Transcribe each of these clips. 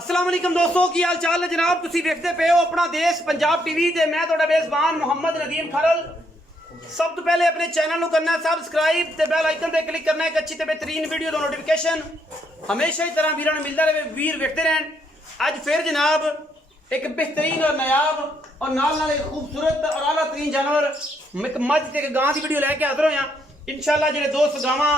अस्सलाम वालेकुम दोस्तों की हाल चाल है जनाब। तुसी देखते पे हो अपना देश पंजाब टीवी ते मैं ਤੁਹਾਡਾ मेजबान मोहम्मद नदीम खरल। सब तो पहले अपने चैनल को करना है सब्सक्राइब ते बेल आइकन पे क्लिक करना है एक अच्छी ते बेहतरीन वीडियो दा नोटिफिकेशन हमेशा ही तरह वीरां मिलता रहे, वीर देखते रहन। आज फिर जनाब एक बेहतरीन और नायाब और नाल एक खूबसूरत और आला तरीन जानवर एक मझ ते एक गां की वीडियो लेके हाजिर होया। इंशाल्लाह जेडे दोस्त गावां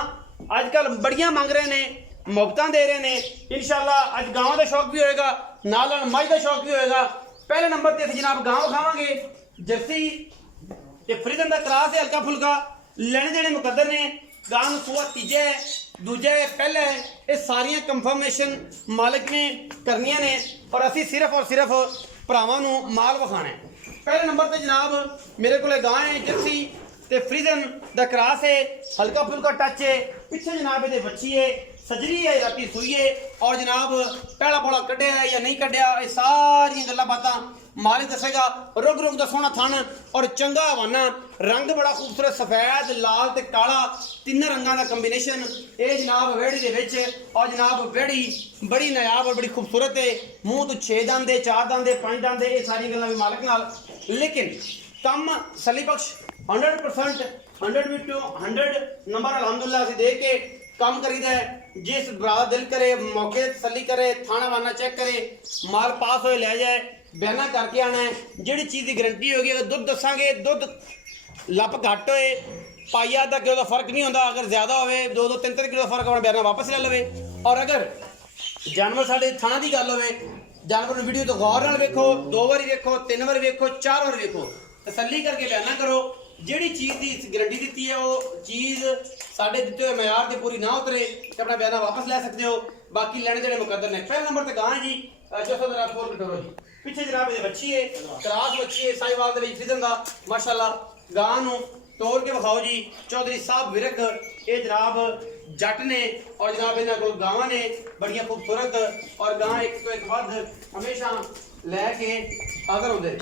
अजकल बड़ियां मंग रहे ने, मुफ्तां दे रहे ने, इंशाल्लाह अज गांव का शौक भी होएगा, नाल मझ का शौक भी होएगा। पहले नंबर ते जनाब गांव खावांगे जर्सी ते फ्रीजन दा क्रॉस है, हल्का फुल्का लेने देने मुकद्दर ने। गां नूं सूआ तीजे दूजे पहले ये सारियां कंफर्मेशन मालिक ने करनियां ने और असी सिर्फ और सिर्फ भरावां नूं माल विखाना है। पहले नंबर ते जनाब मेरे को गां है जर्सी ते फ्रीजन दा क्रॉस है, हल्का फुल्का टच है, पिछे जनाब ये बच्ची है, सजरी है, राती सुई है और जनाब पहला पौड़ा कढ़िया है या नहीं कढ़िया, ये सारियां गल्लां बातां मालिक दसेगा। रुग रुग दा सोहना थन और चंगा हवाना, रंग बड़ा खूबसूरत सफेद लाल ते काला तीन रंगां दा कंबीनेशन ये जनाब वेड़ी दे विच। और जनाब वेड़ी बड़ी नायाब और बड़ी खूबसूरत है, मुंह तो 6 दंद है, 4 दंद है, 5 दंद है, ये सारी गल्लां भी मालिक नाल। लेकिन कम सली बख्श 100% 100 विच 100 नंबर अलहमदुलिल्लाह असीं दे के काम करीदा है। जिस बरात दिल करे मौके तसली करे, थाना वाना चेक करे, माल पास होए ले जाए, बयाना करके आना है। जिहड़ी चीज़ की गारंटी होगी, अगर दुध दसांगे दुध लप घट होए पाइया अद्धा किलो का फर्क नहीं होता, अगर ज्यादा हो 2-3 किलो का फर्क अपना बयाना वापस ले लवे। और अगर जानवर साढ़े थाना की गल हो, जानवर वीडियो तो गौर नाल वेखो, 2 बारी वेखो, 3 बार वेखो, 4 बार वेखो, तसली करके बयाना करो। जिहड़ी चीज़ की गारंटी दी है वो चीज़ साढ़े दिते हुए मैार से पूरी ना उतरे तो अपना बयाना वापस ले सकते हो। बाकी लेने देने मुकद्दर ने। पहले नंबर पर गां जी जी पिछे जनाब ये बच्ची है, क्रॉस बच्ची है, साहिवाल दे फ्रीजन दा माशाल्लाह। गां नूं तोड़ के विखाओ जी। चौधरी साहब विरक ये जनाब जट ने और जनाब इन्हां कोल गावां ने बड़ियां खूबसूरत और गां एक तो एक वध हमेशा लैके हाज़र होंदे।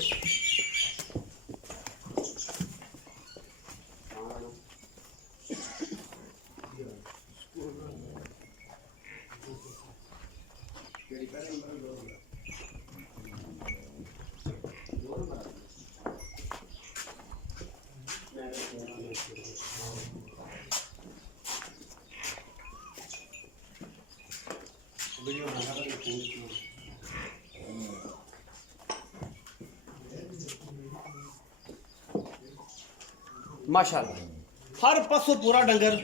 माशाल्लाह हर पासों पूरा डंगर,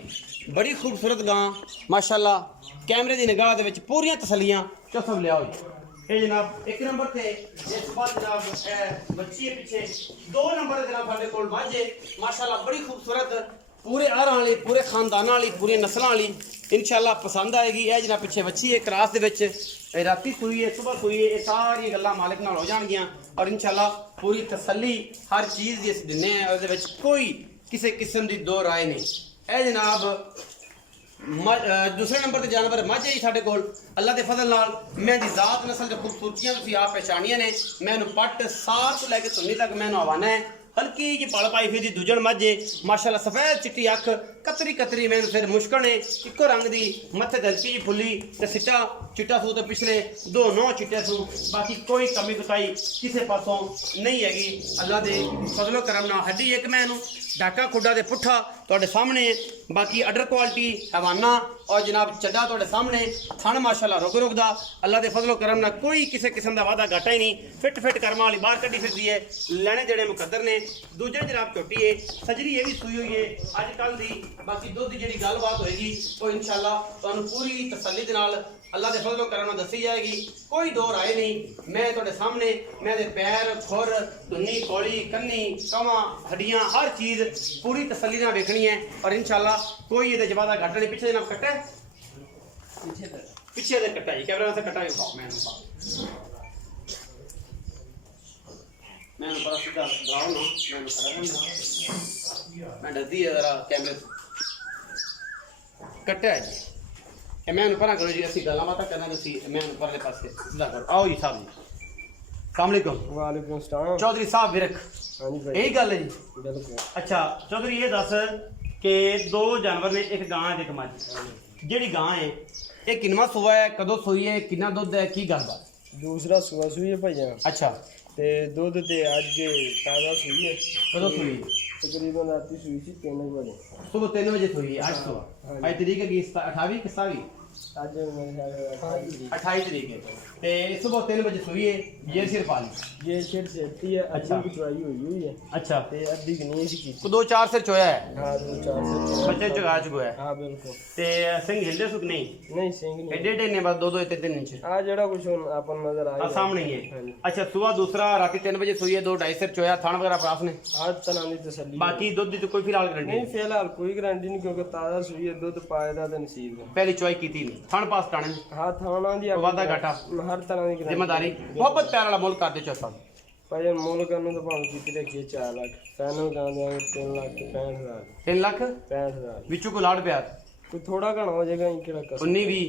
बड़ी खूबसूरत गां माशाल्लाह। कैमरे की निगाह दे विच पूरियां तसलियां चौसब लिया ये जनाब। एक नंबर से इस बार जनाब बच्ची है पिछे 2 नंबर जनाब साढ़े कोल मझ है माशाल्लाह, बड़ी खूबसूरत पूरे आहरां वाली, पूरे खानदाना वाली, पूरी नस्लों वाली इंशाल्लाह पसंद आएगी। यह जनाब पिछे बच्ची है क्रॉस दे विच, राती सुई है, सुबह सुई है, ये सारी गल्लां मालिक नाल हो जाणगियां और इंशाल्लाह पूरी तसल्ली हर चीज़ दी असीं दिन्ने आं। उहदे विच कोई किसी किस्म की 2 राय नहीं। यह जनाब दूसरे नंबर पर जानवर मझ है साढ़े कोल अल्लाह के फजल नाल। मैं दी जात नस्ल की खूबसूरतियां तुसीं आप पहचानियां ने। मैनू पट सार तो लैके सुन्नी तक मैनू हवाना है। हल्की जी पल पाई फिर दूजन मझ है माशाल्लाह, सफेद चिट्टी अख, कतरी कतरी मैनू फिर मुश्कल है, इको रंग की मत्थे ते हल्की जी फुली ते सिट्टा चिट्टा सूह तो पिछले 2 9 चिट्टे सूह। बाकी कोई कमी कुताई किसी पासों नहीं हैगी अल्लाह के फजलो करम नाल। हड्डी एक मैनू डाका खुडा दे पुट्ठा तुहाडे सामने, बाकी अडर क्वालिटी हवाना और जनाब चड्डा तुहाडे सामने। थन माशाल्लाह रुक रुकदा अल्लाह के फजलो करम नाल, कोई किसी किस्म का वादा घाटा ही नहीं। फिट फिट कर्मा वाली बाहर कड्डी फिरदी है, लेने देने मुकद्दर ने। दूजे जनाब छोटी है, सजरी ये भी सुई हुई है अजकल दी। बाकी दुध की जी गलबात होएगी वो इंशाल्लाह तुहानू पूरी तसल्ली दे नाल अल्लाह के फजलो करम नाल दसी जाएगी। कोई 2 राय नहीं। मैं तुहाडे सामने मैं दे पैर खुर धुन्नी कौली कन्नी कवां हड्डियां हर चीज़ पूरी तसल्ली नाल देखनी है और इंशाल्लाह कोई ये वादा घाटा नहीं। पिछे जनाब कट्टा पिछे दे कट्टा जी कैमरा से कट्टा मैं बड़ा सीधा डराओ ना, मैं डरती है जरा कैमरे कट्टा है जी। मैं परा करो जी, असी गल्लां बातां करना तुसीं मैं परले पासे सीधा करो। आओ जी साहब जी, अस्सलाम वालेकुम। वालेकुम सलाम। चौधरी साहब विरक हाँ जी भाई, यही गल है जी। बिल्कुल। अच्छा चौधरी ये दस कि 2 जानवर ने, एक गां है एक मझ। जी गां है ਇਹ ਕਿੰਨਵਾਂ ਸੂਆ ਹੈ, ਕਦੋਂ ਸੂਈ ਹੈ, ਕਿੰਨਾ ਦੁੱਧ ਹੈ, ਕੀ ਗੱਲਬਾਤ? ਦੂਸਰਾ ਸੂਆ ਸੂਈ ਹੈ ਭਾਈਆਂ ਅੱਛਾ, ਤੇ ਦੁੱਧ ਤੇ ਅੱਜ ਤਾਜ਼ਾ ਸੂਈ ਹੈ। ਕਦੋਂ ਸੂਈ? ਤਕਰੀਬਨ ਰਾਤੀ ਸੂਈ ਸੀ 3 ਵਜੇ। ਸੁਬह 3 बजे ਸੂਈ ਹੈ। ਅੱਜ ਸੁਬह ਅੱਜ ਤਰੀਕ ਹੈ 28 ਕਿ 27? ਅੱਜ ਮੇਰੇ ਖਿਆਲ 28 ਤਰੀਕ ਹੈ। ਤੇ ਸੁਬह 3 बजे ਸੂਈ ਹੈ। ਇਹ ਸਿਰ ਪਾਲੀ ये शेर से आती है। अच्छा। अच्छी कुचवाई हुई है ਅੱਛਾ, ते अद्धी नहीं सी की। ਕੋ 2-4 ਸਿਰ ਚੋਇਆ ਹੈ, हाँ 2-4 से ਬੱਚੇ ਚਗਾ ਚੁਕਾ ਹੈ। हाँ बिल्कुल ਤੇ ਸਿੰਘ ਹਿਲਦੇ ਸੁਕ ਨਹੀਂ नहीं सिंह नहीं ਐਡੇ ਐਡੇ ਨੇ, ਬਸ 2-2 3 ਇੰਚ आ जड़ा कुछ हुन अपन नजर ਆ आया ਸਾਹਮਣੇ ਹੀ हाँ ਹੈ। जी। ਅੱਛਾ, ਸੁਬह ਦੂਸਰਾ ਰਾਤੀ 3 बजे ਸੂਈ ਹੈ, 2-2.5 ਸਿਰ ਚੋਇਆ, ਥਣ ਵਗੈरह ਪ੍ਰਾਸ ਨੇ। हर तरह की तसल्ली ਬਾਕੀ ਦੁੱਧ ਦੀ ਤਾਂ ਕੋਈ ਫਿਲਹਾਲ ਗਰੰਟੀ नहीं ਨਹੀਂ। फिलहाल कोई गारंटी नहीं क्योंकि ताजा सूई है दुध पाएदा ते नसीब है। ਪਹਿਲੀ ਚੋਈ ਕੀਤੀ ਨਹੀਂ, ਥਣ ਪਾਸ ਟਾਣੇ हाँ थाना दी ਵਾਦਾ ਘਾਟਾ हर तरह की ਜ਼ਿੰਮੇਦਾਰੀ ਮੁਹੱਬਤ ਪਿਆਰ ਵਾਲਾ ਮੁੱਲ ਕਰਦੇ ਚੋ ਸਾਹਿਬ। ਭਾਈ ਮੁੱਲ ਕਰਨ ਤਾਂ ਭਾਵੇਂ ਕੀਤੀ ਰੱਖੀਏ 4 ਲੱਖ, ਫਾਈਨਲ ਕਰ ਦਿਆਂਗੇ 3 ਲੱਖ 65,000 3 ਲੱਖ 65,000। ਵਿੱਚੋਂ ਕੋ ਲਾੜ ਪਿਆਰ ਕੋਈ ਥੋੜਾ ਘਣਾ ਹੋ ਜਾਏਗਾ ਇਹ ਕਿਹੜਾ ਕਸ 19-20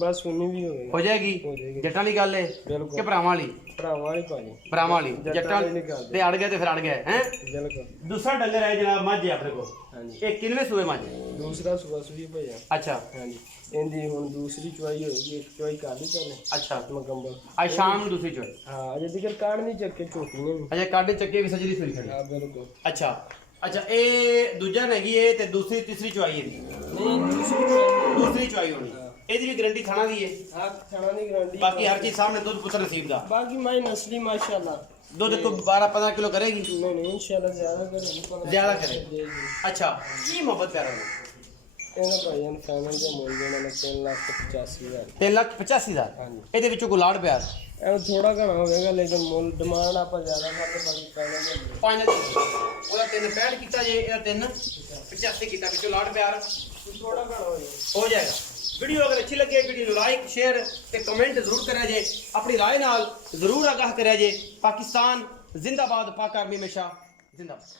ਬਸ 19 ਵੀ ਹੋਵੇਗਾ ਹੋ ਜਾਏਗੀ। ਹੋ ਜਾਏਗੀ। ਜੱਟਾਂ ਦੀ ਗੱਲ ਹੈ ਬਿਲਕੁਲ। ਕਿ ਭਰਾਵਾਂ ਵਾਲੀ? ਭਰਾਵਾਂ ਵਾਲੀ ਭਾਜੀ ਭਰਾਵਾਂ ਵਾਲੀ। ਜੱਟਾਂ ਜੱਟਾਂ ਵਾਲੀ ਨਹੀਂ ਕਰਦੇ। ਤੇ ਅੜ ਗਿਆ ਤੇ ਫਿਰ ਅੜ ਗਿਆ ਹੈ। ਬਿਲਕੁਲ। ਦੂਸਰਾ ਡੰਗਰ ਹੈ ਜਨਾਬ, ਮੱਝ ਹੈ ਆਪਣੇ ਕੋਲ। ਹਾਂਜੀ ਇਹ ਕਿੰਨਵੇਂ ਸੂਏ ਮੱਝ? ਦੂਸਰਾ ਸੁਬਾ ਸੂਈ ਭਾਈ। ਅੱਛਾ ਹਾਂਜੀ ਇਹਦੀ ਹੁਣ ਦੂਸਰੀ ਚੁਆਈ ਹੋਏਗੀ, ਇੱਕ ਚੁਆਈ ਕਰ ਲਈ ਪਹਿਲੇ ਅੱਛਾ, ਮੁਕੰਮਲ। ਅੱਜ ਸ਼ਾਮ ਨੂੰ ਦੂਸਰੀ ਚੋਈ। ਹਾਂ ਅਜੇ ਤੱਕ ਕਾੜ ਨਹੀਂ ਚੱਕੇ ਝੋਟੀ ਨੇ ਵੀ। ਅਜੇ ਕਾਡੇ ਚੱਕੇ ਵੀ ਸਜਰੀ ਸੂਈ ਖੜੀ। ਹਾਂ ਬਿਲਕੁਲ। ਅੱਛਾ ਅੱਛਾ, ਇਹ ਦੂਜਾ ਹੈਗੀ ਇਹ ਤੇ ਦੂਸਰੀ ਤੀਸਰੀ ਚੁਆਈ ਇਹਦੀ। ਨਹੀਂ ਦੂਸਰੀ ਚੁਆਈ ਦੂਸਰੀ ਚੁਆਈ ਹੋਣੀ, ਇਹਦੀ ਵੀ ਗਰੰਟੀ ਖਾਣਾ ਦੀ ਹੈ। ਹਾਂ ਖਾਣਾ ਦੀ ਗਾਰੰਟੀ। ਬਾਕੀ ਹਰ ਚੀਜ਼ ਸਾਹਮਣੇ ਦੁੱਧ ਪੁੱਤਰ ਨਸੀਬ ਦਾ। ਬਾਕੀ ਮਾਈ ਨਸਲੀ ਮਾਸ਼ਾਅੱਲਾ ਦੁੱਧ ਕੋ 12-15 ਕਿਲੋ ਕਰੇਗੀ। नहीं नहीं इंशाल्लाह ज्यादा करेगी। ज्यादा करे। जी जी। ਅੱਛਾ, ਕੀ ਮੁਹੱਬਤ ਪਿਆਰ ਵਾਲਾ? ਇਹਨਾਂ ਭਾਈਆਂ ਨੂੰ ਫਾਈਨਲ ਦੇ ਮੁੱਲ ਦੇਣਾ ਨੇ 3,85,000। 3,85,000। ਹਾਂਜੀ। ਇਹਦੇ ਵਿੱਚੋਂ ਕੋਈ ਲਾੜ ਪਿਆਰ? ਇਹ ਥੋੜਾ ਘਣਾ ਹੋਵੇਗਾ ਲੇਕਿਨ ਮੁੱਲ ਡਿਮਾਂਡ ਆਪਾਂ ਜ਼ਿਆਦਾ ਕਰਦੇ ਬਾਕੀ ਫਾਈਨਲ ਦੇ ਮੁੱਲ। ਫਾਈਨਲ ਉਹਦਾ 365 ਕੀਤਾ ਜੇ, ਇਹਦਾ 385 ਕੀਤਾ, ਵਿੱਚੋਂ ਲਾੜ ਪਿਆਰ ਥੋੜਾ ਘਣਾ ਹੋਵੇਗਾ। ਹੋ ਜਾਏਗਾ। ਵੀਡੀਓ ਅਗਰ ਅੱਛੀ ਲੱਗੇ ਵੀਡੀਓ ਨੂੰ ਲਾਈਕ ਸ਼ੇਅਰ ਤੇ ਕਮੈਂਟ ਜ਼ਰੂਰ ਕਰਿਆ ਜੇ, ਆਪਣੀ ਰਾਏ ਨਾਲ ਜ਼ਰੂਰ ਆਗਾਹ ਕਰਿਆ ਜੇ। ਪਾਕਿਸਤਾਨ ਜ਼ਿੰਦਾਬਾਦ, ਪਾਕ ਆਰਮੀ ਹਮੇਸ਼ਾ ਜ਼ਿੰਦਾਬਾਦ।